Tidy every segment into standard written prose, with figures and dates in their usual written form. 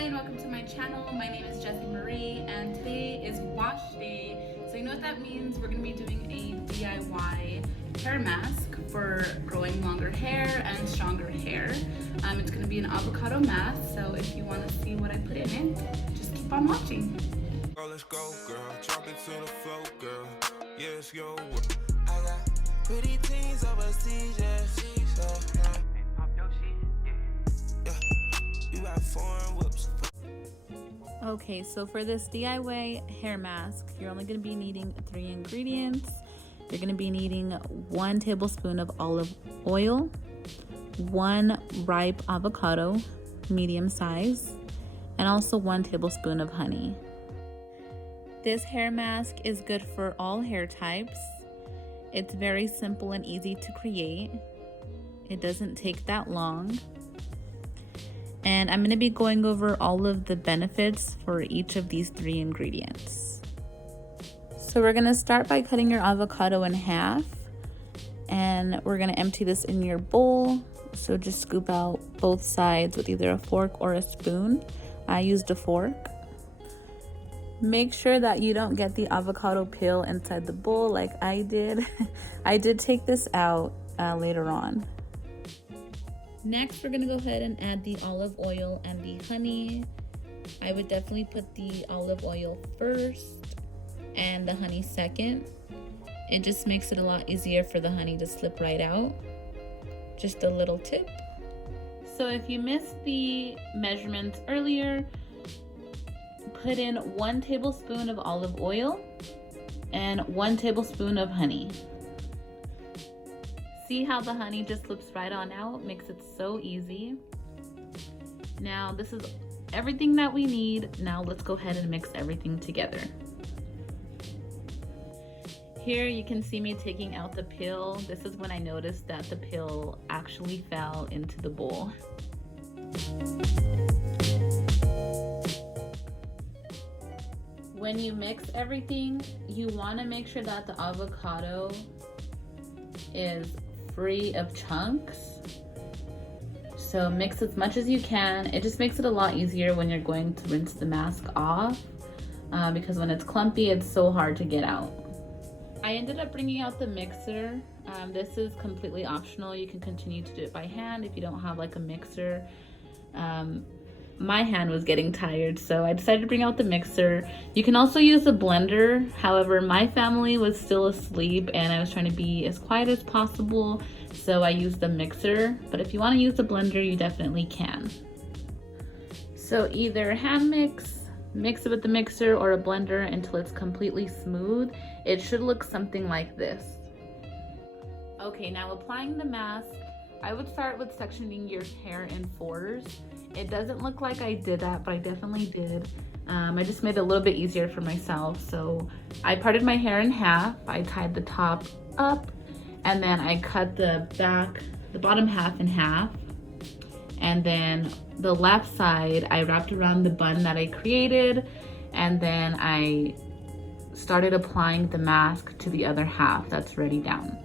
Hi and welcome to my channel. My name is JezzyMariee and today is wash day. So you know what that means? We're going to be doing a DIY hair mask for growing longer hair and stronger hair. It's going to be an avocado mask, so if you want to see what I put in it, just keep on watching. Oh, let's go, girl. Drop it to the floor, girl. Yes, yo. I got pretty teens overseas, yeah. You got foreign whoops. Okay, so for this DIY hair mask, you're only going to be needing 3 ingredients. You're going to be needing 1 tablespoon of olive oil, 1 ripe avocado, medium size, and also 1 tablespoon of honey. This hair mask is good for all hair types. It's very simple and easy to create. It doesn't take that long. And I'm going to be going over all of the benefits for each of these 3 ingredients. So we're going to start by cutting your avocado in half, and we're going to empty this in your bowl. So just scoop out both sides with either a fork or a spoon. I used a fork. Make sure that you don't get the avocado peel inside the bowl like I did. I did take this out later on. Next, we're going to go ahead and add the olive oil and the honey. I would definitely put the olive oil first and the honey second. It just makes it a lot easier for the honey to slip right out. Just a little tip. So if you missed the measurements earlier, put in 1 tablespoon of olive oil and 1 tablespoon of honey. See how the honey just slips right on out? Makes it so easy. Now this is everything that we need. Now let's go ahead and mix everything together. Here you can see me taking out the peel. This is when I noticed that the peel actually fell into the bowl. When you mix everything, you want to make sure that the avocado is free of chunks. So mix as much as you can. It just makes it a lot easier when you're going to rinse the mask off because when it's clumpy, it's so hard to get out. I ended up bringing out the mixer. This is completely optional. You can continue to do it by hand if you don't have like a mixer. My hand was getting tired, so I decided to bring out the mixer. You can also use a blender. However, my family was still asleep and I was trying to be as quiet as possible, so I used the mixer. But if you want to use the blender, you definitely can. So either hand mix it with the mixer, or a blender until it's completely smooth. It should look something like this. Okay, now applying the mask, I would start with sectioning your hair in 4s. It doesn't look like I did that, but I definitely did. I just made it a little bit easier for myself. So I parted my hair in half. I tied the top up, and then I cut the bottom half in half. And then the left side, I wrapped around the bun that I created, and then I started applying the mask to the other half that's ready down.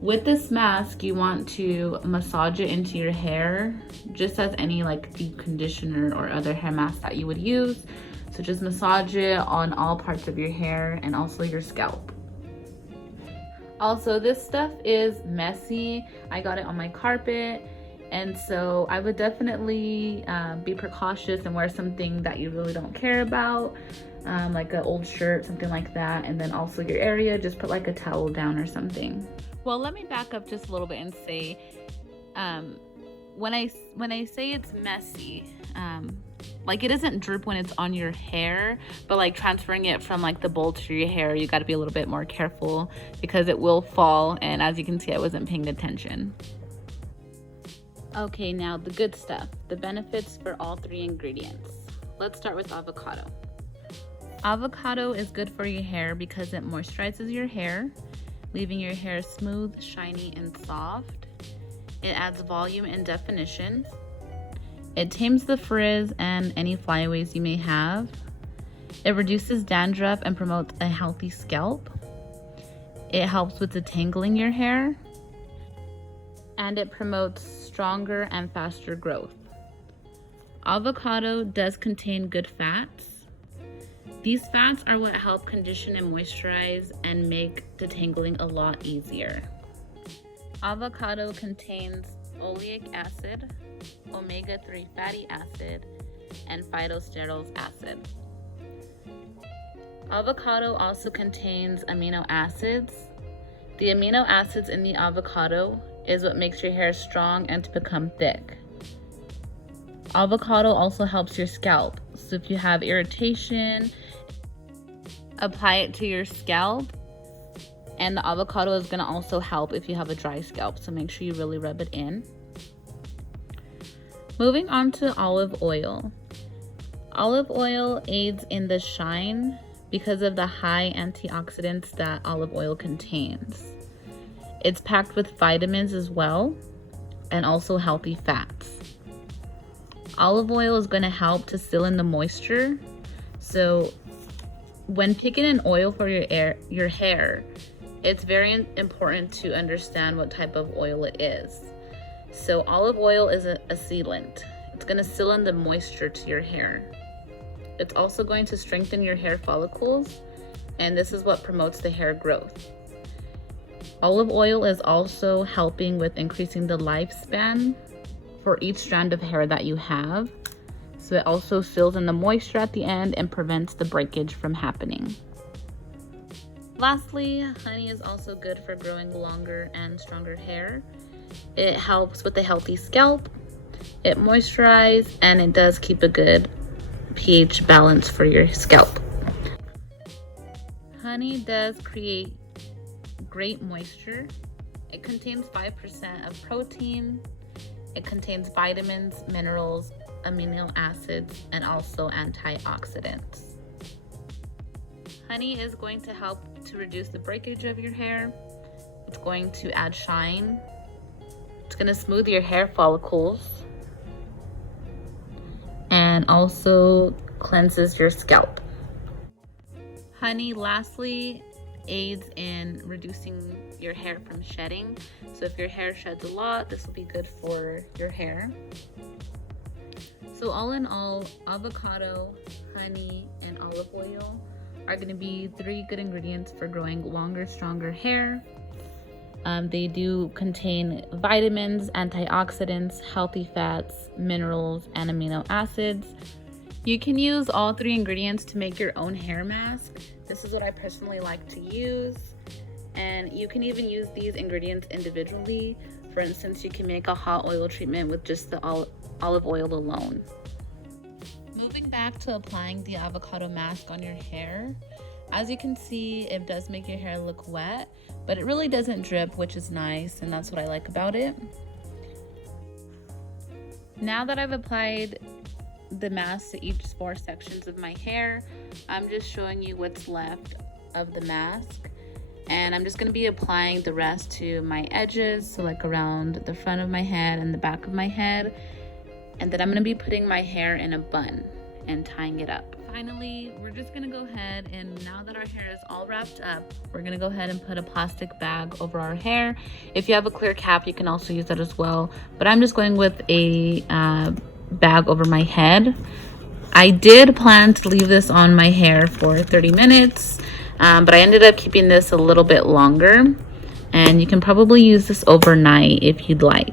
With this mask, you want to massage it into your hair, just as any like deep conditioner or other hair mask that you would use. So just massage it on all parts of your hair and also your scalp. Also, this stuff is messy. I got it on my carpet, and so I would definitely be precautious and wear something that you really don't care about, like an old shirt, something like that. And then also your area, just put like a towel down or something. Well, let me back up just a little bit and say, when I say it's messy, like it doesn't drip when it's on your hair, but like transferring it from like the bowl to your hair, you got to be a little bit more careful because it will fall. And as you can see, I wasn't paying attention. Okay, now the good stuff, the benefits for all 3 ingredients. Let's start with avocado. Avocado is good for your hair because it moisturizes your hair, leaving your hair smooth, shiny, and soft. It adds volume and definition. It tames the frizz and any flyaways you may have. It reduces dandruff and promotes a healthy scalp. It helps with detangling your hair. And it promotes stronger and faster growth. Avocado does contain good fats. These fats are what help condition and moisturize and make detangling a lot easier. Avocado contains oleic acid, omega-3 fatty acid, and phytosterol acid. Avocado also contains amino acids. The amino acids in the avocado is what makes your hair strong and to become thick. Avocado also helps your scalp. So if you have irritation, apply it to your scalp. And the avocado is going to also help if you have a dry scalp. So make sure you really rub it in. Moving on to olive oil. Olive oil aids in the shine because of the high antioxidants that olive oil contains. It's packed with vitamins as well, and also healthy fats. Olive oil is going to help to seal in the moisture. So when picking an oil for your hair, it's very important to understand what type of oil it is. So olive oil is a sealant. It's going to seal in the moisture to your hair. It's also going to strengthen your hair follicles, and this is what promotes the hair growth. Olive oil is also helping with increasing the lifespan for each strand of hair that you have. So it also seals in the moisture at the end and prevents the breakage from happening. Lastly, honey is also good for growing longer and stronger hair. It helps with a healthy scalp, it moisturizes, and it does keep a good pH balance for your scalp. Honey does create great moisture. It contains 5% of protein. It contains vitamins, minerals, amino acids, and also antioxidants. Honey is going to help to reduce the breakage of your hair. It's going to add shine. It's going to smooth your hair follicles. And also cleanses your scalp. Honey, lastly, aids in reducing your hair from shedding. So if your hair sheds a lot, this will be good for your hair. So all in all, avocado, honey, and olive oil are going to be 3 good ingredients for growing longer, stronger hair. They do contain vitamins, antioxidants, healthy fats, minerals, and amino acids. You can use all 3 ingredients to make your own hair mask. This is what I personally like to use. And you can even use these ingredients individually. For instance, you can make a hot oil treatment with just the olive oil alone. Moving back to applying the avocado mask on your hair. As you can see, it does make your hair look wet, but it really doesn't drip, which is nice, and that's what I like about it. Now that I've applied the mask to each 4 sections of my hair, I'm just showing you what's left of the mask, and I'm just going to be applying the rest to my edges, so like around the front of my head and the back of my head, and then I'm going to be putting my hair in a bun and tying it up. Finally, we're just going to go ahead, and now that our hair is all wrapped up, we're going to go ahead and put a plastic bag over our hair. If you have a clear cap, you can also use that as well, but I'm just going with a bag over my head. I did plan to leave this on my hair for 30 minutes, but I ended up keeping this a little bit longer, and you can probably use this overnight if you'd like.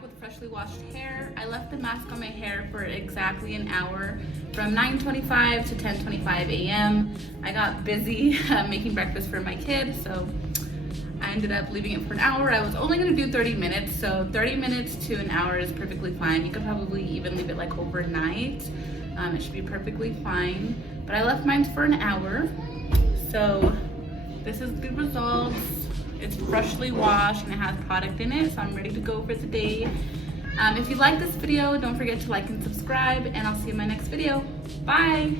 With freshly washed hair. I left the mask on my hair for exactly an hour, from 9:25 to 10:25 a.m. I got busy making breakfast for my kid, so I ended up leaving it for an hour. I was only going to do 30 minutes, so 30 minutes to an hour is perfectly fine. You could probably even leave it like overnight. It should be perfectly fine, but I left mine for an hour. So this is the results. It's freshly washed and it has product in it, so I'm ready to go for today. If you like this video, don't forget to like and subscribe, and I'll see you in my next video. Bye!